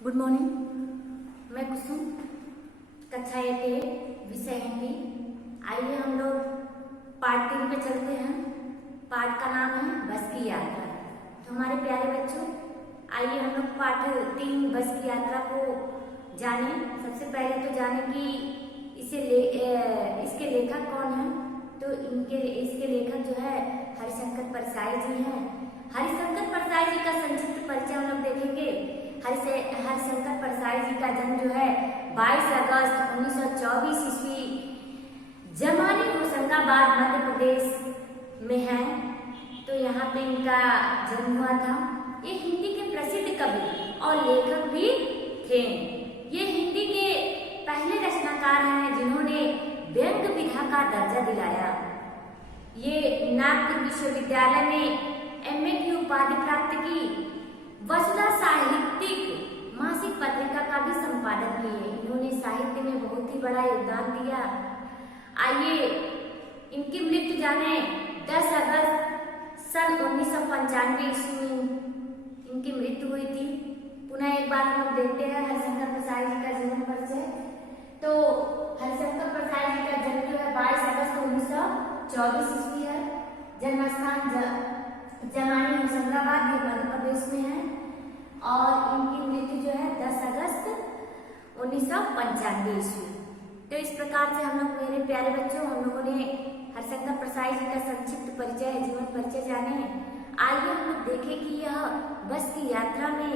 Good morning. मैं कुसुम, कक्षा 8 विषय हिंदी। आइए हम लोग पार्ट 3 पे चलते हैं। पार्ट का नाम है बस की यात्रा। तो हमारे प्यारे बच्चों, आइए हम लोग पार्ट 3 बस की यात्रा को जाने। सबसे पहले तो जाने कि इसके लेखक कौन हैं। तो इसके लेखक जो है हरिशंकर परसाई जी हैं। हरिशंकर परसाई जी का संक्षिप्त परिचय हम लोग देखेंगे। हरिशंकर परसाई जी का जन्म जो है 22 अगस्त 1924 ईस्वी जमानी होशंगाबाद मध्य प्रदेश में है। तो यहाँ पे इनका जन्म हुआ था। ये हिंदी के प्रसिद्ध कवि और लेखक भी थे। ये हिंदी के पहले रचनाकार हैं जिन्होंने व्यंग्य विधा का दर्जा दिलाया। ये नागपुर विश्वविद्यालय में एमए की उपाधि प्राप्त की। वसुधा साहित्यिक मासिक पत्रिका का भी संपादन किए। इन्होंने साहित्य में बहुत ही बड़ा योगदान दिया। आइए इनकी मृत्यु जाने 10 अगस्त सन 1995 ईस्वी में इनकी मृत्यु हुई थी। पुनः एक बार हम देखते हैं हरिशंकर परसाई जी का जीवन परिचय। तो हरिशंकर परसाई जी का जन्म जो है 22 अगस्त 1924 ईस्वी है। जन्म स्थान जमानी होशंगाबाद मध्य प्रदेश में है और इनकी मृत्यु जो है 10 अगस्त 1995 ईस्वी। तो इस प्रकार से हम लोग, मेरे प्यारे बच्चों, हम लोगों ने हरिशंकर परसाई जी का संक्षिप्त परिचय, जीवन परिचय जाने। आइए हम लोग देखें कि यह बस की यात्रा में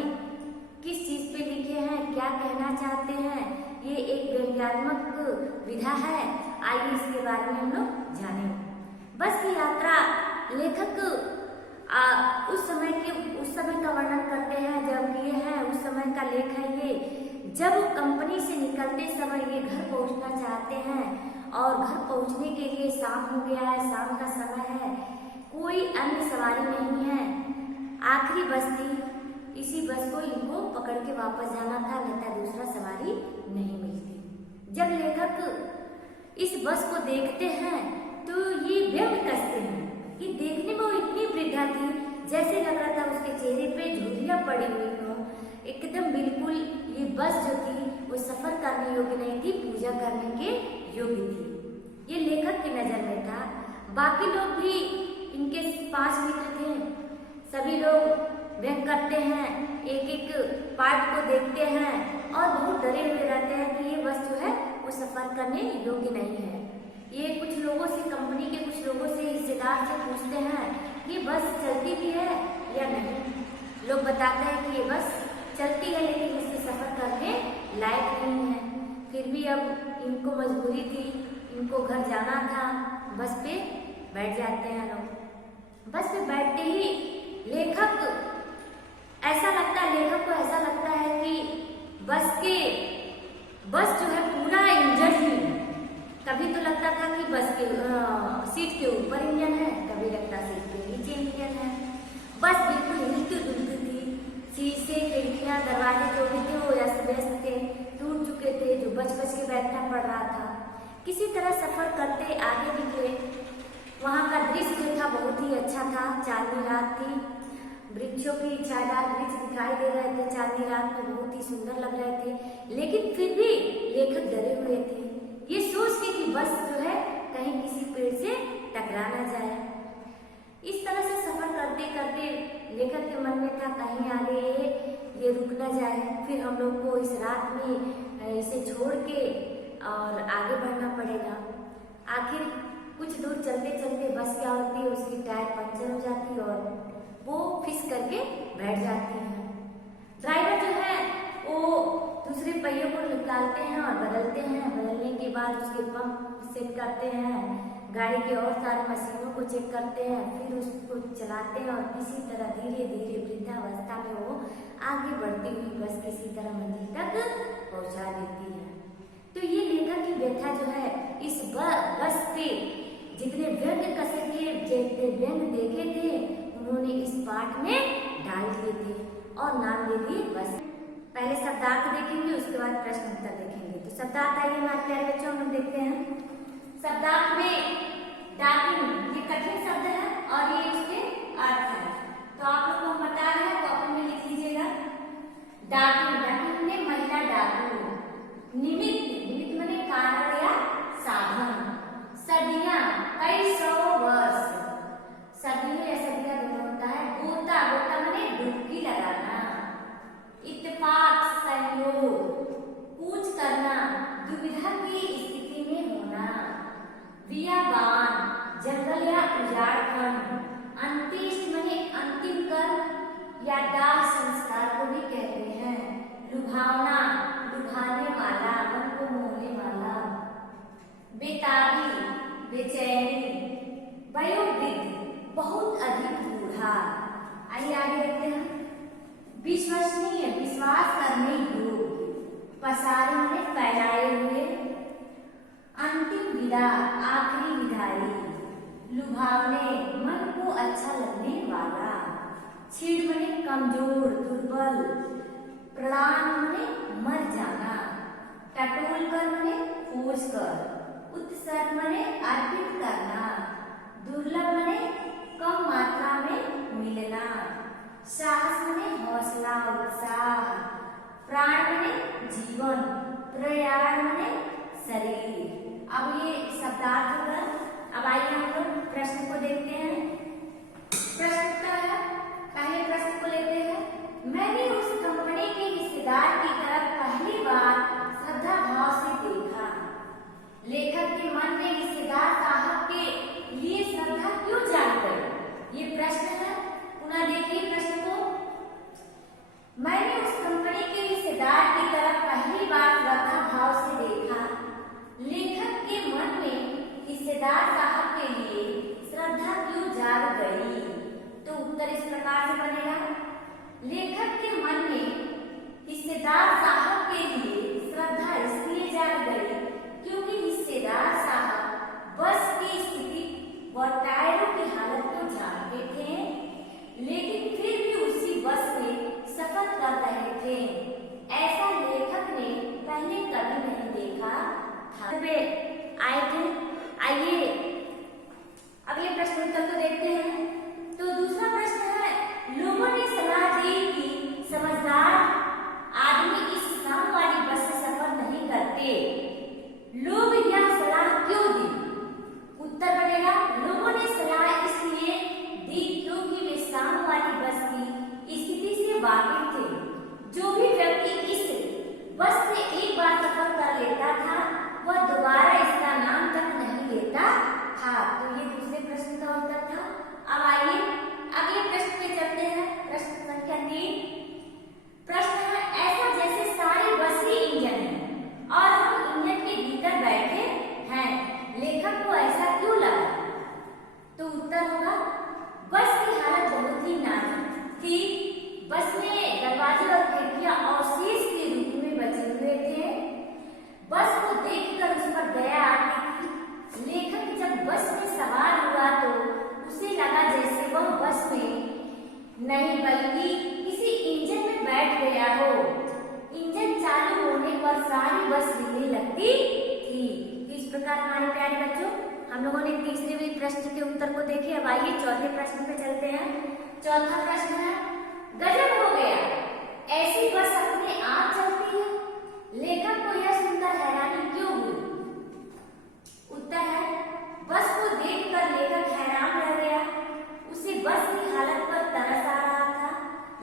किस चीज पे लिखे हैं, क्या कहना चाहते हैं। ये एक व्यंग्यात्मक विधा है। आइए इसके बारे में हम लोग जाने। बस की यात्रा लेखक उस समय का वर्णन करते हैं जब ये है, उस समय का लेख है ये। जब कंपनी से निकलते समय ये घर पहुंचना चाहते हैं और घर पहुंचने के लिए शाम हो गया है, शाम का समय है, कोई अन्य सवारी नहीं है, आखिरी बस थी। इसी बस को इनको पकड़ के वापस जाना था, नहीं दूसरा सवारी नहीं मिलती। जब लेखक इस बस को देखते हैं तो ये व्यंग कसते हैं। ये देखने में वो इतनी वृद्धा थी, जैसे लग रहा था उसके चेहरे पे झुर्रियां पड़ी हुई हो। एकदम बिल्कुल ये बस जो थी वो सफर करने योग्य नहीं थी, पूजा करने के योग्य थी। ये लेखक की नजर में था। बाकी लोग भी इनके 5 मित्र थे। सभी लोग व्यंग करते हैं, एक एक पार्ट को देखते हैं और बहुत डरे हुए रहते हैं कि ये बस जो है वो सफर करने योग्य नहीं है। ये कुछ लोगों से, कंपनी के कुछ लोगों से, हिस्सेदार से पूछते हैं ये बस चलती भी है या नहीं। लोग बताते हैं कि ये बस चलती है लेकिन इससे सफर करने लायक नहीं है। फिर भी अब इनको मजबूरी थी, इनको घर जाना था। बस पे बैठ जाते हैं लोग। बस पे बैठते ही लेखक को ऐसा लगता है कि बस जो है पूरा इंजन ही है। कभी तो लगता था कि बस के सीट के ऊपर इंजन है, कभी लगता सीट के नीचे इंजन है। बस बिल्कुल हिलती डुलती थी। शीशे, खिड़कियां, दरवाजे जो भी थे वो अस्त व्यस्त थे, टूट चुके थे, जो बच के बैठना पड़ रहा था। किसी तरह सफर करते आगे निकले। वहाँ का दृश्य जो था बहुत ही अच्छा था। चांदनी रात थी, वृक्षों की छायादार वृक्ष दिखाई दे रहे थे। चांदनी रात में बहुत ही सुंदर लग रहे थे, लेकिन फिर भी लेखक डरे हुए थे, ये सोच के कि बस जो है कहीं किसी पेड़ से टकरा ना जाए। इस तरह से सफर करते करते लेखक के मन में था कहीं आगे ये रुक ना जाए, फिर हम लोग को इस रात में इसे छोड़ के और आगे बढ़ना पड़ेगा। आखिर कुछ दूर चलते चलते बस क्या होती है, उसकी टायर पंचर हो जाती है और वो फिस करके बैठ जाती है। ड्राइवर जो है वो दूसरे पहियों को निकालते हैं और बदलते हैं। बदलने के बाद उसके पंप सेट करते हैं, गाड़ी के और सारे मशीनों को चेक करते हैं, फिर उसको चलाते हैं और इसी तरह धीरे धीरे वृद्धावस्था में वो आगे बढ़ती हुई बस किसी तरह मंजिल तक पहुंचा देती है। तो ये लेखक की व्यथा जो है इस बस पे जितने व्यंग कसे थे, जितने व्यंग देखे थे, उन्होंने इस पाठ में डाल दिए थे और नाम दे दिए बस। पहले शब्दार्थ देखेंगे, उसके बाद प्रश्न उत्तर देखेंगे। तो शब्दार्थ आइए हमारे प्यारे बच्चों हम देखते हैं। शब्दार्थ में डाकिन ये कठिन शब्द है और ये इसके अर्थ है। तो आप लोग को हम बता रहे हैं, कॉपी में लिख लीजिएगा। डाकिन विदा आखिरी विदाई, लुभावने मन को अच्छा लगने वाला, छीड़ मने कमजोर दुर्बल, प्राण मने मर जाना, टटोल कर मने खोज कर, उत्सर्ग मने अर्पित करना, दुर्लभ मने कम मात्रा में मिलना, साहस मने हौसला उत्साह, प्राण मने जीवन, प्रयाण मने शरीर। अब ये शब्दार्थ होगा। अब आइए हम लोग प्रश्न को देखते हैं। प्रश्न क्या है? पहले प्रश्न को लेते हैं। मैंने उस कंपनी के हिस्सेदार की तरफ पहली बार श्रद्धा भाव से देखा। लेखक के मन में हिस्सेदार साहब के लिए श्रद्धा क्यों जाग गई? ये प्रश्न है। पुनः देखिए प्रश्न को। मैंने उस कंपनी के हिस्सेदार की तरफ पहली बार श्रद्धा भाव से देखा। लेखक के मन में हिस्सेदार साहब के लिए श्रद्धा क्यों जाग गई? तो उत्तर इस प्रकार से बनेगा। लेखक के मन में हिस्सेदार साहब के लिए श्रद्धा इसलिए जाग गई क्योंकि हिस्सेदार साहब बस की स्थिति व टायरों की हालत को जानते थे, लेकिन फिर भी उसी बस में सफर कर रहे थे। ऐसा लेखक ने पहले कभी नहीं देखा था। आए थे। आइए अगले प्रश्न उत्तर को देखते हैं। तो दूसरा प्रश्न है, लोगों ने सलाह दी कि समझदार आदमी इस शाम वाली बस से सफर नहीं करते। लोग यह सलाह क्यों दी? उत्तर बनेगा, लोगों ने सलाह इसलिए दी क्योंकि वे शाम वाली बस की स्थिति से वाकिफ थे। जो भी व्यक्ति इस बस से एक बार सफर कर लेता था वह दोबारा इसका नाम तक नहीं लेता था। तो ये दूसरे प्रश्न का उत्तर था। अब आइए अगले प्रश्न पे चलते हैं। प्रश्न संख्या 3। प्रश्न है, ऐसा जैसे सारे बस ही इंजन है और हम इंजन के भीतर बैठे हैं, लेखक को ऐसा क्यों लगा? तो उत्तर होगा, बस की हालत बहुत ही नाजुक थी। बस में दरवाजे और खिड़कियां अवशेष के रूप में बचे हुए थे। बस को देखकर उस पर दया आती थी। लेखक जब बस में सवार हुआ तो उसे लगा जैसे वह बस में नहीं बल्कि किसी इंजन में बैठ गया हो। इंजन चालू होने पर सारी बस हिलने लगती थी। इस प्रकार हमारे प्यारे बच्चों हम लोगों ने तीसरे प्रश्न के उत्तर को देखे। अब आइए चौथे प्रश्न पे चलते हैं। चौथा प्रश्न है, गजब हो गया, ऐसी बस अपने आप चलती है। लेखक को यह सुनकर हैरानी क्यों हुई? उत्तर है, बस को देखकर लेखक हैरान रह गया। उसे बस की हालत पर तरस आ रहा था,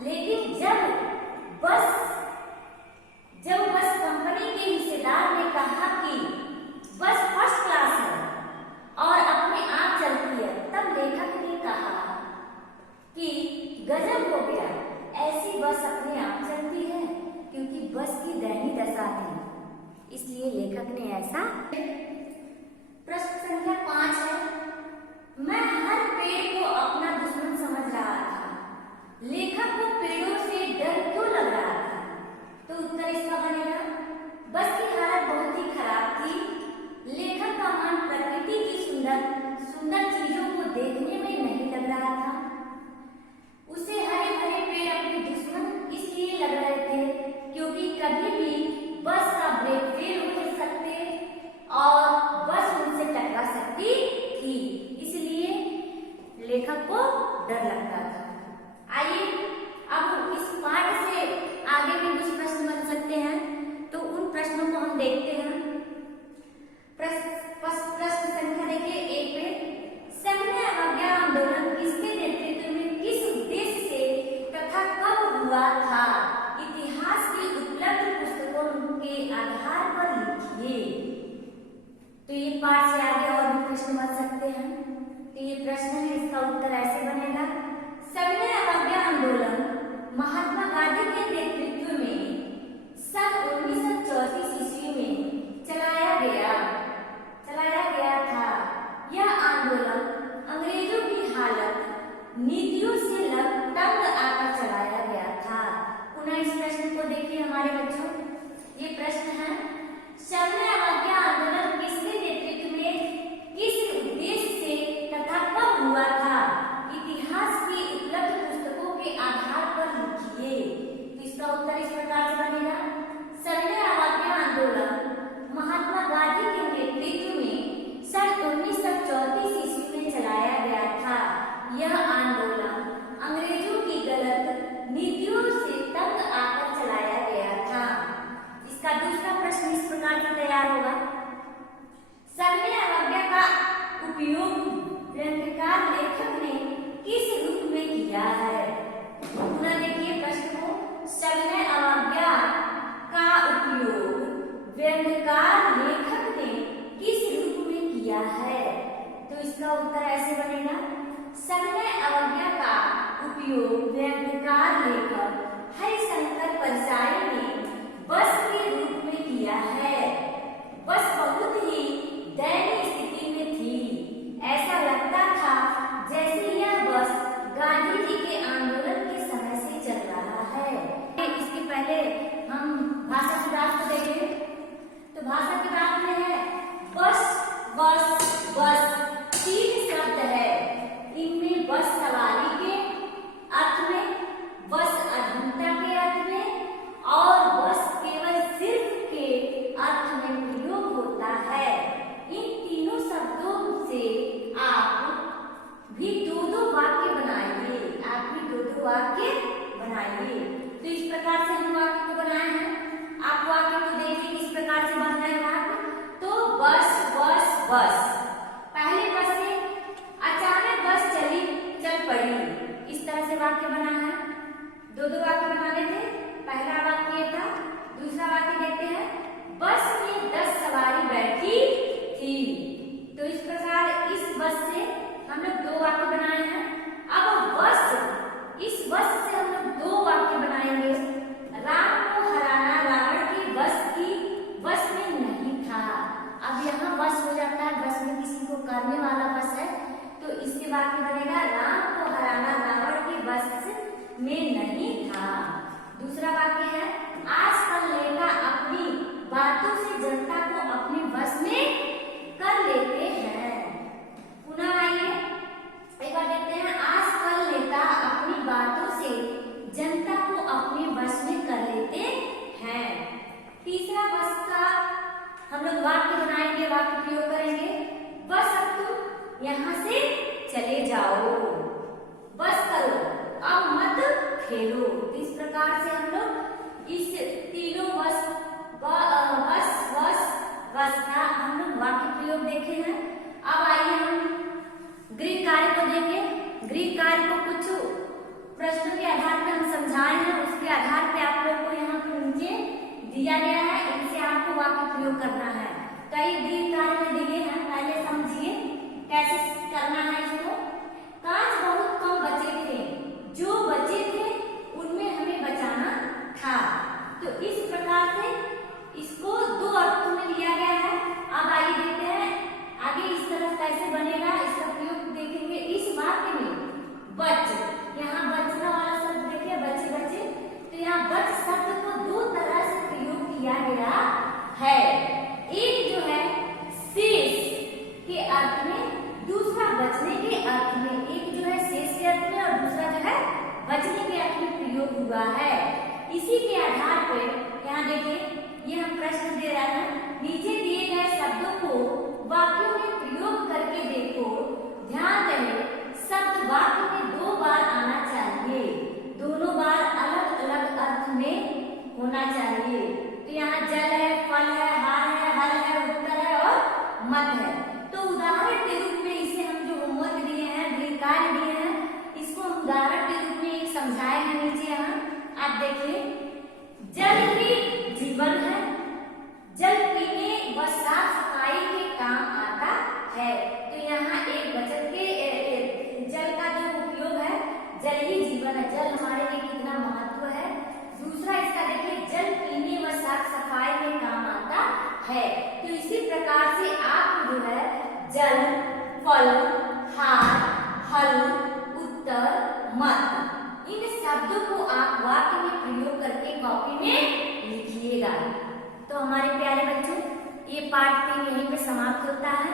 लेकिन जब बस कंपनी के हिस्सेदार ने कहा कि बस फर्स्ट क्लास है और अपने आप चलती है, तब लेखक ने कहा कि गजब हो गया, ऐसी बस अपने आप चलती है। क्योंकि बस की दयनीय दशा थी, इसलिए लेखक ने ऐसा। प्रश्न संख्या 5 है, मैं हर पेड़ को अपना दुश्मन समझ रहा था। लेखक को पेड़ों से डर क्यों लग रहा था? तो उत्तर इसका बनेगा, बस की हालत बहुत ही खराब थी। लेखक का मन प्रकृति की सुंदर चीजों को देखने में नहीं लग रहा था। उसे हरे भरे पेड़ अपने दुश्मन इसलिए लग रहे थे क्योंकि कभी भी बस का ब्रेक फेल हो सकते और बस उनसे टकरा सकती थी, इसलिए लेखक को डर लगता था। आइए अब इस पाठ से आगे भी कुछ प्रश्न बन सकते हैं, तो उन प्रश्नों को हम देखते हैं। प्रश्न संख्या देखिए 1 पे, सविनय अवज्ञा आंदोलन किसके नेतृत्व में किस उद्देश्य से तथा कब हुआ था? इतिहास की उपलब्ध पुस्तकों के आधार पर लिखिए। तो ये पाठ से आगे और भी प्रश्न बन सकते हैं। तो ये प्रश्न है, इसका उत्तर ऐसे बनेगा, सविनय अवज्ञा आंदोलन महात्मा गांधी के नेतृत्व में सन 1934 ईस्वी में चलाया गया था। यह आंदोलन अंग्रेजों की हालत नीतियों से तंग आकर चलाया गया था। पुनः इस प्रश्न को देखिए हमारे बच्चों। ये प्रश्न है, सविनय अवज्ञा आंदोलन किसके नेतृत्व में नीतियों से तंग आकर चलाया गया था। इसका दूसरा प्रश्न इस प्रकार से तैयार होगा, सविनय अवज्ञा का उपयोग व्यंग्यकार लेखक ने किस रूप में किया है? पुनः देखिए प्रश्न को, सविनय अवज्ञा का उपयोग व्यंग्यकार लेखक ने किस रूप में किया है? तो इसका उत्तर ऐसे बनेगा, सविनय अवज्ञा का उपयोग व्यंग्यकार लेखक हरिशंकर परसाई ने बस के रूप में किया है। बस बहुत ही दयनीय स्थिति में थी। ऐसा लगता था जैसे यह बस गांधी जी के आंदोलन के समय से चल रहा है। इसके पहले हम भाषा की बात को देखें तो भाषा की बात में है बस बस बस, तीन शब्द है। इनमें बस सवारी के अर्थ में, बस अधीनता के अर्थ में और बस केवल सिर्फ के अर्थ में प्रयोग होता है। इन तीनों शब्दों से आप भी दो दो वाक्य बनाइए, तो इस प्रकार से हम वाक्य को बनाए हैं। आप वाक्य को देखिए किस प्रकार से बनता है वाक्य। तो बस बस बस, पहले बस से अचानक बस चल पड़ी, इस तरह से वाक्य बना है। दो दो वाक्य बना लेते। पहला वाक्य था, दूसरा वाक्य देखते हैं, बस में 10 सवारी बैठी थी। तो इस प्रकार इस बस से हम लोग दो वाक्य बनाए हैं। अब इस बस से हम लोग दो वाक्य बनाएंगे। राम को हराना रावण की बस में नहीं था। अब यहाँ बस हो जाता है, बस में किसी को करने वाला बस है, तो इसके वाक्य बनेगा राम को हराना रावण की बस में नहीं था। दूसरा वाक्य है, आजकल नेता अपनी बातों से जनता को अपने बस में कर लेते हैं। पुनः आइए एक बार देखते हैं, आजकल नेता अपनी बातों से जनता को अपने बस में कर लेते हैं। तीसरा बस का हम लोग वाक्य बनाएंगे, वाक्य प्रयोग करेंगे, बस अब तुम यहाँ से चले जाओ, बस करो अब मत खेलो। इस प्रकार से हम लोग इस तीनों बस का हम लोग वाक्य प्रयोग देखे हैं। अब आइए हम गृह कार्य को देखें। गृह कार्य को कुछ प्रश्नों के आधार पर हम समझाए हैं, उसके आधार पे आप लोग को यहाँ पर नीचे दिया गया है, इनसे आपको वाक्य प्रयोग करना है। कई गृह कार्य दिए हैं, पहले समझिए कैसे करना है इसको। कांच बहुत कम बचे थे, जो बचे थे उनमें हमें बचाना था। तो इस प्रकार से इसको दो अर्थों में लिया गया है। अब आइए देखते हैं आगे इस तरह कैसे बनेगा, इसका प्रयोग देखेंगे। इस वाक्य में बच, यहाँ बचना वाला शब्द देखिए, बचे बचे, तो यहाँ बच शब्द को दो तरह से प्रयोग किया गया है। एक जो है शेष के अर्थ में, दूसरा बचने के अर्थ में। एक जो है शेष के अर्थ में और दूसरा जो है बचने के अर्थ में प्रयोग हुआ है। इसी के आधार पर यहाँ देखिए, ये हम प्रश्न दे रहे हैं, नीचे दिए गए शब्दों को वाक्यों में प्रयोग करके देखो। ध्यान रहे शब्द वाक्य में दो बार आना चाहिए, दोनों बार अलग अलग अर्थ में होना चाहिए। तो यहाँ जल है, फल है, हार है, हल है, उत्तर है और मत है। तो उदाहरण के रूप में इसे हम जो होमवर्क दिए हैं, गृह कार्य दिए हैं, इसको हम उदाहरण के रूप में एक समझाए हैं नीचे। यहाँ आप देखिए, जल ही जीवन है, जल पीने व साफ सफाई के काम आता है। तो यहाँ एक वचन के जल का जो उपयोग है, जल ही जीवन है, जल हमारे लिए कितना महत्व है। दूसरा इसका देखिए, जल पीने व साफ सफाई में काम आता है। तो इसी प्रकार से आप जो है जल, फल,